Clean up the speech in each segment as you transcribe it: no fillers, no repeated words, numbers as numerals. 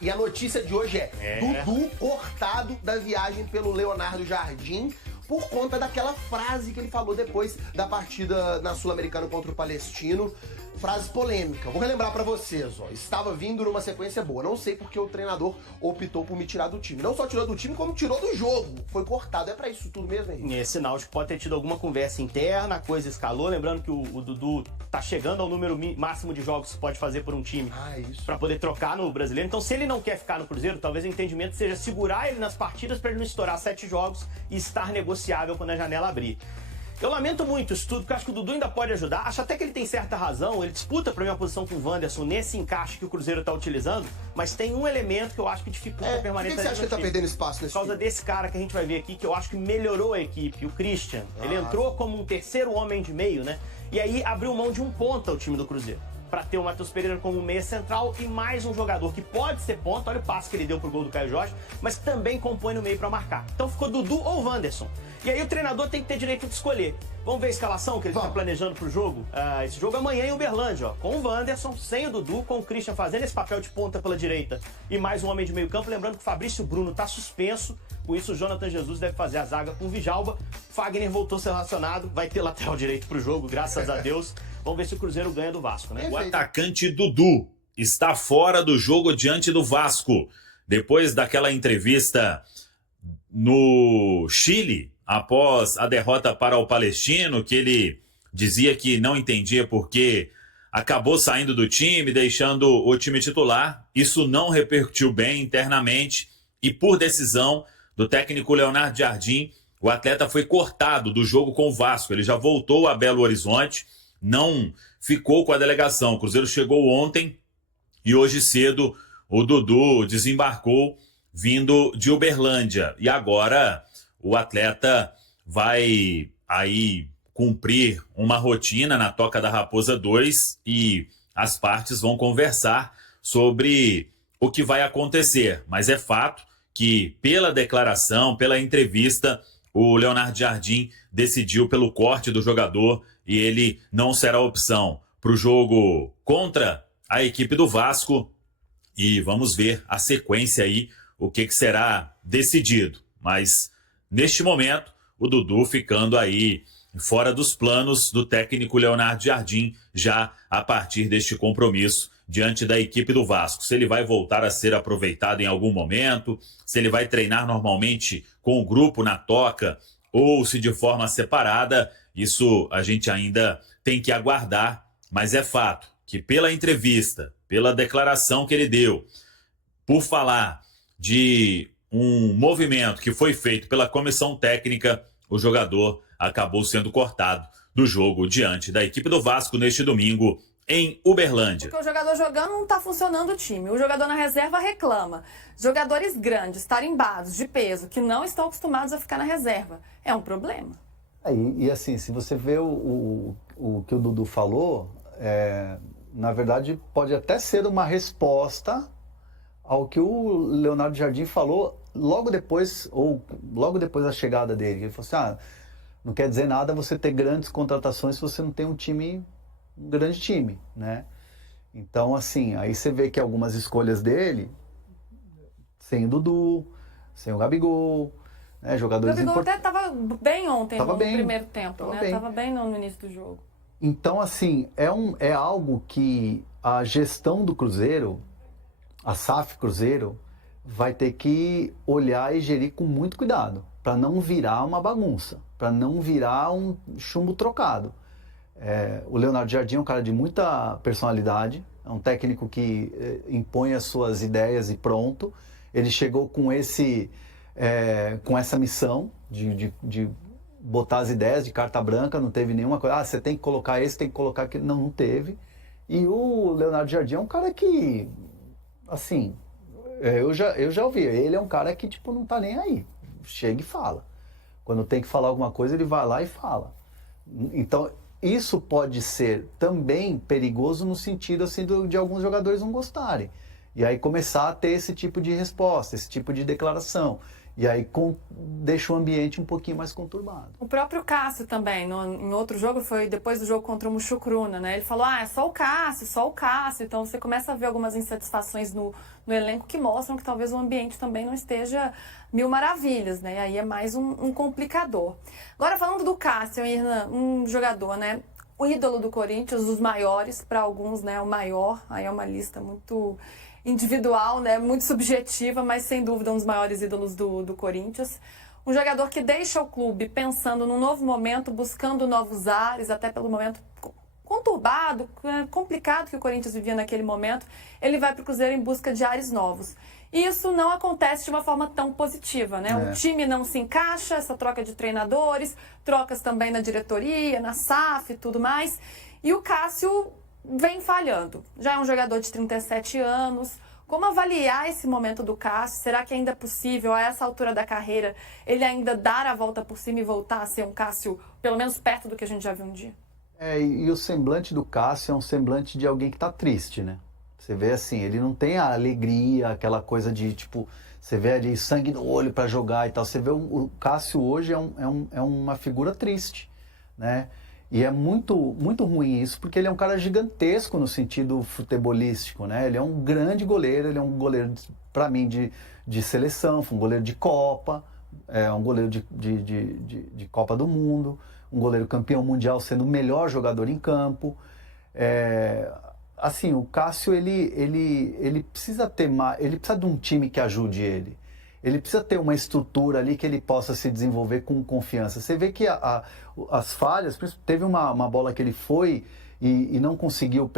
E a notícia de hoje é Dudu cortado da viagem pelo Leonardo Jardim por conta daquela frase que ele falou depois da partida na Sul-Americana contra o Palestino. Frase polêmica. Vou relembrar pra vocês, ó. Estava vindo numa sequência boa. Não sei porque o treinador optou por me tirar do time. Não só tirou do time, como tirou do jogo. Foi cortado. É pra isso tudo mesmo, Henrique? É sinal de que pode ter tido alguma conversa interna, a coisa escalou. Lembrando que o Dudu tá chegando ao número máximo de jogos que pode fazer por um time pra poder trocar no Brasileiro. Então, se ele não quer ficar no Cruzeiro, talvez o entendimento seja segurar ele nas partidas pra ele não estourar 7 jogos e estar negociável quando a janela abrir. Eu lamento muito isso tudo, porque eu acho que o Dudu ainda pode ajudar. Acho até que ele tem certa razão, ele disputa pra minha posição com o Wanderson nesse encaixe que o Cruzeiro tá utilizando, mas tem um elemento que eu acho que dificulta a permanência. Por que você acha que ele tá perdendo espaço nesse Por causa desse cara que a gente vai ver aqui, que eu acho que melhorou a equipe, o Christian. Ele entrou como um terceiro homem de meio, né? E aí abriu mão de um ponta o time do Cruzeiro, para ter o Matheus Pereira como meia central e mais um jogador que pode ser ponta. Olha o passe que ele deu pro gol do Caio Jorge, mas que também compõe no meio para marcar. Então ficou Dudu ou Wanderson. E aí o treinador tem que ter direito de escolher. Vamos ver a escalação que ele está planejando pro jogo? Esse jogo amanhã em Uberlândia, ó, com o Wanderson, sem o Dudu, com o Christian fazendo esse papel de ponta pela direita e mais um homem de meio campo. Lembrando que o Fabrício Bruno tá suspenso, com isso o Jonathan Jesus deve fazer a zaga com o Djalma. Fagner voltou a ser relacionado, vai ter lateral direito pro jogo, graças a Deus. Vamos ver se o Cruzeiro ganha do Vasco, né? O atacante Dudu está fora do jogo diante do Vasco. Depois daquela entrevista no Chile, após a derrota para o Palestino, que ele dizia que não entendia porque acabou saindo do time, deixando o time titular. Isso não repercutiu bem internamente e por decisão do técnico Leonardo Jardim, o atleta foi cortado do jogo com o Vasco. Ele já voltou a Belo Horizonte, não ficou com a delegação. O Cruzeiro chegou ontem e hoje cedo o Dudu desembarcou vindo de Uberlândia. E agora o atleta vai aí cumprir uma rotina na Toca da Raposa 2 e as partes vão conversar sobre o que vai acontecer. Mas é fato que pela declaração, pela entrevista, o Leonardo Jardim decidiu pelo corte do jogador e ele não será opção para o jogo contra a equipe do Vasco. E vamos ver a sequência aí, o que será decidido. Mas, neste momento, o Dudu ficando aí fora dos planos do técnico Leonardo Jardim, já a partir deste compromisso diante da equipe do Vasco. Se ele vai voltar a ser aproveitado em algum momento, se ele vai treinar normalmente com o grupo na Toca ou se de forma separada, isso a gente ainda tem que aguardar, mas é fato que pela entrevista, pela declaração que ele deu, por falar de um movimento que foi feito pela comissão técnica, o jogador acabou sendo cortado do jogo diante da equipe do Vasco neste domingo em Uberlândia. Porque o jogador jogando não está funcionando o time. O jogador na reserva reclama. Jogadores grandes, tarimbados, de peso, que não estão acostumados a ficar na reserva. É um problema. E assim, se você vê o que o Dudu falou, na verdade pode até ser uma resposta ao que o Leonardo Jardim falou logo depois da chegada dele. Ele falou assim, não quer dizer nada você ter grandes contratações se você não tem um grande time, né? Então, assim, aí você vê que algumas escolhas dele, sem o Dudu, sem o Gabigol, né? Jogadores O Gabigol até estava bem ontem, no primeiro tempo, né? Estava bem no início do jogo. Então, assim, é algo que a gestão do Cruzeiro, a SAF Cruzeiro, vai ter que olhar e gerir com muito cuidado, para não virar uma bagunça, para não virar um chumbo trocado. O Leonardo Jardim é um cara de muita personalidade, é um técnico que impõe as suas ideias e pronto. Ele chegou com essa missão de botar as ideias de carta branca, não teve nenhuma coisa, você tem que colocar esse, tem que colocar aquele, não teve. E o Leonardo Jardim é um cara que, assim, eu já ouvi, ele é um cara que tipo, não tá nem aí, chega e fala. Quando tem que falar alguma coisa, ele vai lá e fala. Então, isso pode ser também perigoso no sentido assim, de alguns jogadores não gostarem. E aí começar a ter esse tipo de resposta, esse tipo de declaração. E aí deixa o ambiente um pouquinho mais conturbado. O próprio Cássio também, em outro jogo, foi depois do jogo contra o Muxucruna, né? Ele falou, é só o Cássio, só o Cássio. Então você começa a ver algumas insatisfações no elenco que mostram que talvez o ambiente também não esteja mil maravilhas, né? E aí é mais um complicador. Agora falando do Cássio, Irna, um jogador, né? O ídolo do Corinthians, dos maiores, para alguns, né? O maior, aí é uma lista muito individual, né? Muito subjetiva, mas sem dúvida um dos maiores ídolos do Corinthians. Um jogador que deixa o clube pensando num novo momento, buscando novos ares, até pelo momento conturbado, complicado que o Corinthians vivia naquele momento. Ele vai para o Cruzeiro em busca de ares novos. E isso não acontece de uma forma tão positiva, né? O time não se encaixa, essa troca de treinadores, trocas também na diretoria, na SAF e tudo mais. E o Cássio vem falhando. Já é um jogador de 37 anos. Como avaliar esse momento do Cássio? Será que ainda é possível, a essa altura da carreira, ele ainda dar a volta por cima e voltar a ser um Cássio, pelo menos perto do que a gente já viu um dia? E o semblante do Cássio é um semblante de alguém que está triste, né? Você vê assim, ele não tem a alegria, aquela coisa de, tipo, você vê de sangue no olho para jogar e tal. Você vê o Cássio hoje é uma figura triste, né? E é muito, muito ruim isso, porque ele é um cara gigantesco no sentido futebolístico, né? Ele é um grande goleiro, ele é um goleiro, para mim, de seleção, foi um goleiro de Copa, é um goleiro de Copa do Mundo, um goleiro campeão mundial, sendo o melhor jogador em campo. Assim, o Cássio, ele precisa ter ele precisa de um time que ajude ele. Ele precisa ter uma estrutura ali que ele possa se desenvolver com confiança. Você vê que as falhas, teve uma bola que ele foi e não conseguiu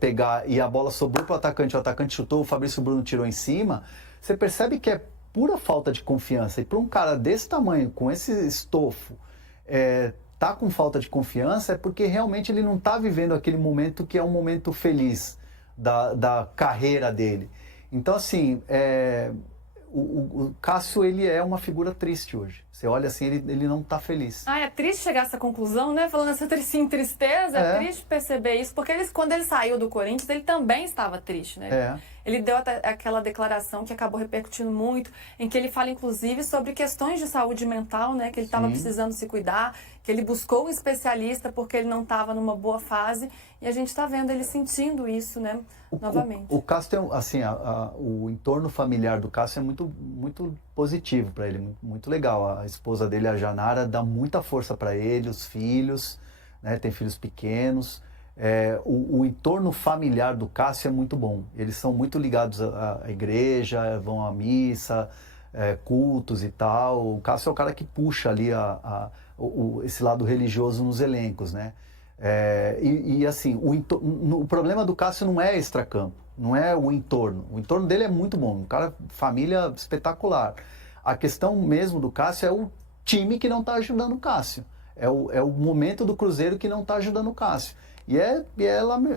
pegar e a bola sobrou para o atacante chutou, o Fabrício Bruno tirou em cima. Você percebe que é pura falta de confiança. E para um cara desse tamanho, com esse estofo, tá com falta de confiança, é porque realmente ele não está vivendo aquele momento que é um momento feliz da carreira dele. Então, assim, o Cássio, ele é uma figura triste hoje. Você olha assim, ele não está feliz. É triste chegar a essa conclusão, né? Falando essa tristeza, é triste perceber isso, porque quando ele saiu do Corinthians, ele também estava triste, né? Ele deu aquela declaração que acabou repercutindo muito, em que ele fala, inclusive, sobre questões de saúde mental, né? Que ele estava precisando se cuidar, que ele buscou um especialista porque ele não estava numa boa fase, e a gente está vendo ele sentindo isso, né? Novamente. O Cássio tem, assim, o entorno familiar do Cássio é muito, muito positivo para ele, muito legal. A esposa dele, a Janara, dá muita força para ele, os filhos, né? Tem filhos pequenos. O entorno familiar do Cássio é muito bom. Eles são muito ligados à igreja, vão à missa, cultos e tal. O Cássio é o cara que puxa ali esse lado religioso nos elencos, né? Assim, o problema do Cássio não é extracampo, não é o entorno. O entorno dele é muito bom, um cara, família espetacular. A questão mesmo do Cássio é o time que não está ajudando o Cássio. É o momento do Cruzeiro que não está ajudando o Cássio.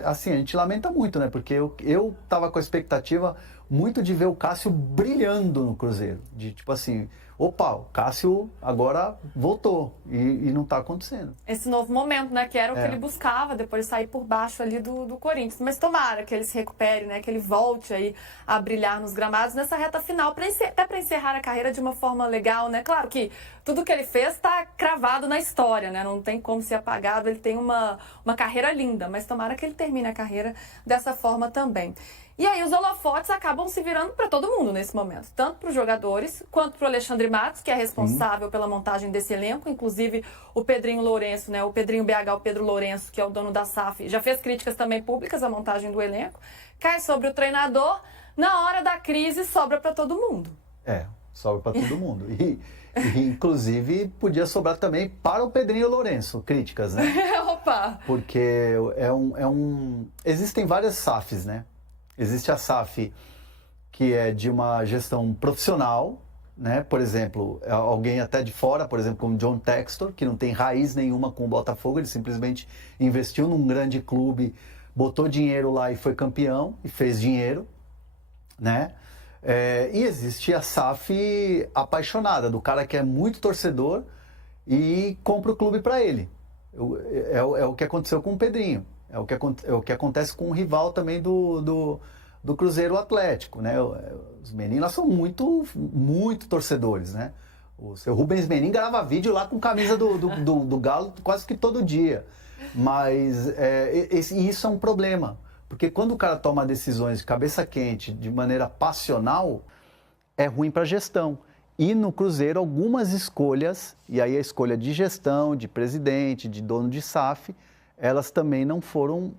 Assim, a gente lamenta muito, né? Porque eu tava com a expectativa muito de ver o Cássio brilhando no Cruzeiro. De tipo assim, opa, o Cássio agora voltou e não tá acontecendo. Esse novo momento, né? Que era o que ele buscava depois de sair por baixo ali do Corinthians. Mas tomara que ele se recupere, né? Que ele volte aí a brilhar nos gramados nessa reta final, até para encerrar a carreira de uma forma legal, né? Claro que tudo que ele fez está cravado na história, né? Não tem como ser apagado, ele tem uma carreira linda, mas tomara que ele termine a carreira dessa forma também. E aí os holofotes acabam se virando para todo mundo nesse momento, tanto para os jogadores quanto para o Alexandre Matos, que é responsável pela montagem desse elenco, inclusive o Pedrinho Lourenço, né? O Pedrinho BH, o Pedro Lourenço, que é o dono da SAF, já fez críticas também públicas à montagem do elenco. Cai sobre o treinador, na hora da crise sobra para todo mundo. Sobra para todo mundo. E inclusive podia sobrar também para o Pedrinho Lourenço, críticas, né? Opa! Porque existem várias SAFs, né? Existe a SAF que é de uma gestão profissional, né? Por exemplo, alguém até de fora, por exemplo, como John Textor, que não tem raiz nenhuma com o Botafogo, ele simplesmente investiu num grande clube, botou dinheiro lá e foi campeão, e fez dinheiro, né? E existe a SAF apaixonada, do cara que é muito torcedor e compra o clube para ele. É o que aconteceu com o Pedrinho. É o que acontece com o rival também do do Cruzeiro Atlético, né? Os meninos lá são muito, muito torcedores, né? O seu Rubens Menin grava vídeo lá com camisa do Galo quase que todo dia. Mas isso é um problema, porque quando o cara toma decisões de cabeça quente, de maneira passional, é ruim para a gestão. E no Cruzeiro, algumas escolhas, e aí a escolha de gestão, de presidente, de dono de SAF, elas também não foram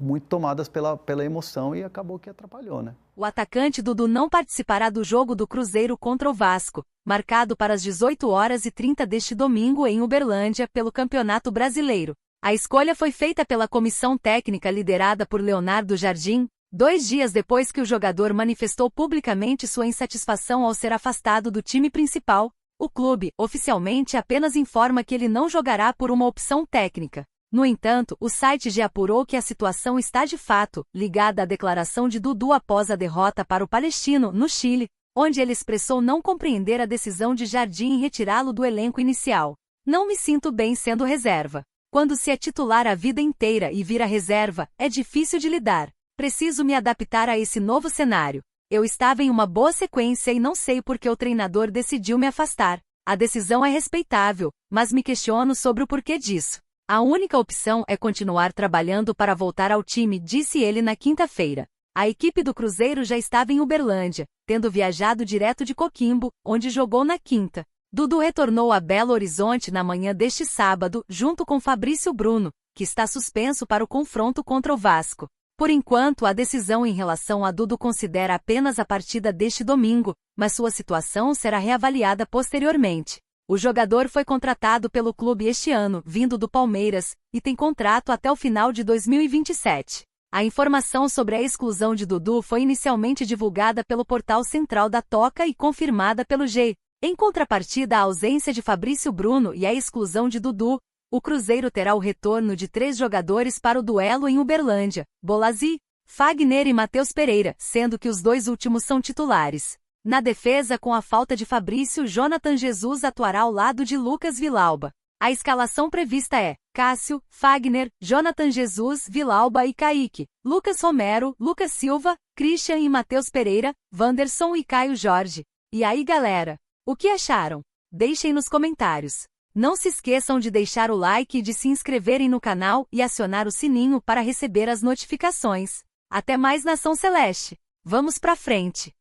muito tomadas pela emoção e acabou que atrapalhou, né? O atacante Dudu não participará do jogo do Cruzeiro contra o Vasco, marcado para as 18h30 deste domingo em Uberlândia pelo Campeonato Brasileiro. A escolha foi feita pela comissão técnica liderada por Leonardo Jardim, 2 dias depois que o jogador manifestou publicamente sua insatisfação ao ser afastado do time principal. O clube, oficialmente, apenas informa que ele não jogará por uma opção técnica. No entanto, o site já apurou que a situação está de fato ligada à declaração de Dudu após a derrota para o Palestino, no Chile, onde ele expressou não compreender a decisão de Jardim em retirá-lo do elenco inicial. Não me sinto bem sendo reserva. Quando se é titular a vida inteira e vira reserva, é difícil de lidar. Preciso me adaptar a esse novo cenário. Eu estava em uma boa sequência e não sei por que o treinador decidiu me afastar. A decisão é respeitável, mas me questiono sobre o porquê disso. A única opção é continuar trabalhando para voltar ao time, disse ele na quinta-feira. A equipe do Cruzeiro já estava em Uberlândia, tendo viajado direto de Coquimbo, onde jogou na quinta. Dudu retornou a Belo Horizonte na manhã deste sábado, junto com Fabrício Bruno, que está suspenso para o confronto contra o Vasco. Por enquanto, a decisão em relação a Dudu considera apenas a partida deste domingo, mas sua situação será reavaliada posteriormente. O jogador foi contratado pelo clube este ano, vindo do Palmeiras, e tem contrato até o final de 2027. A informação sobre a exclusão de Dudu foi inicialmente divulgada pelo portal central da Toca e confirmada pelo G. Em contrapartida à ausência de Fabrício Bruno e à exclusão de Dudu, o Cruzeiro terá o retorno de 3 jogadores para o duelo em Uberlândia: Bolazzi, Fagner e Matheus Pereira, sendo que os 2 últimos são titulares. Na defesa, com a falta de Fabrício, Jonathan Jesus atuará ao lado de Lucas Villalba. A escalação prevista é Cássio, Fagner, Jonathan Jesus, Villalba e Kaique, Lucas Romero, Lucas Silva, Christian e Matheus Pereira, Wanderson e Caio Jorge. E aí, galera? O que acharam? Deixem nos comentários. Não se esqueçam de deixar o like e de se inscreverem no canal e acionar o sininho para receber as notificações. Até mais, Nação Celeste! Vamos pra frente!